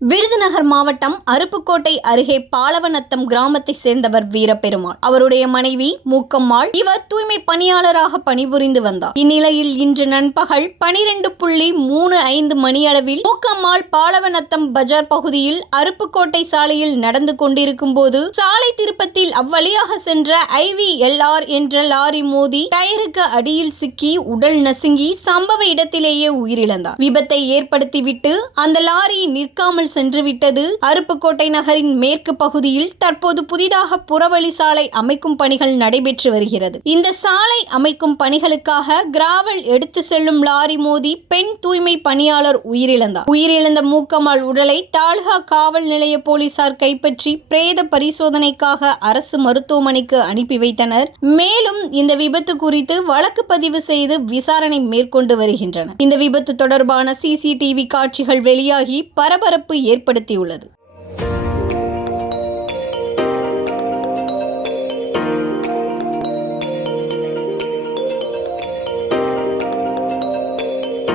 விருதுநகர் மாவட்டம் அருப்புக்கோட்டை அருகே பாலவநத்தம் கிராமத்தை சேர்ந்தவர் வீரபெருமாள். அவருடைய மனைவி மூக்கம்மாள். இவர் தூய்மை பணியாளராக பணிபுரிந்து வந்தார். இந்நிலையில் இன்று நண்பகல் 12:35 மணியளவில் மூக்கம்மாள் பாலவநத்தம் பஜார் பகுதியில் அருப்புக்கோட்டை சாலையில் நடந்து கொண்டிருக்கும் போது சாலை திருப்பத்தில் அவ்வழியாக சென்ற IVLR என்ற லாரி மோதி டயருக்கு அடியில் சிக்கி உடல் நசுங்கி சம்பவ இடத்திலேயே உயிரிழந்தார். விபத்தை ஏற்படுத்திவிட்டு அந்த லாரி நிற்காமல் சென்றுவிட்டது. அருப்புக்கோட்டை நகரின் மேற்கு பகுதியில் தற்போது புதிதாக புறவழி சாலை அமைக்கும் பணிகள் நடைபெற்று வருகிறது. இந்த சாலை அமைக்கும் பணிகளுக்காக கிராவல் எடுத்து செல்லும் லாரி மோதி பெண் தூய்மை பணியாளர் உயிரிழந்தார். உயிரிழந்த மூக்கம்மாள் உடலை தாலுகா காவல் நிலைய போலீசார் கைப்பற்றி பிரேத பரிசோதனைக்காக அரசு மருத்துவமனைக்கு அனுப்பி வைத்தனர். மேலும் இந்த விபத்து குறித்து வழக்கு பதிவு செய்து விசாரணை மேற்கொண்டு வருகின்றனர். இந்த விபத்து தொடர்பான CCTV காட்சிகள் வெளியாகி பரபரப்பு ஏற்படுத்தியுள்ளது.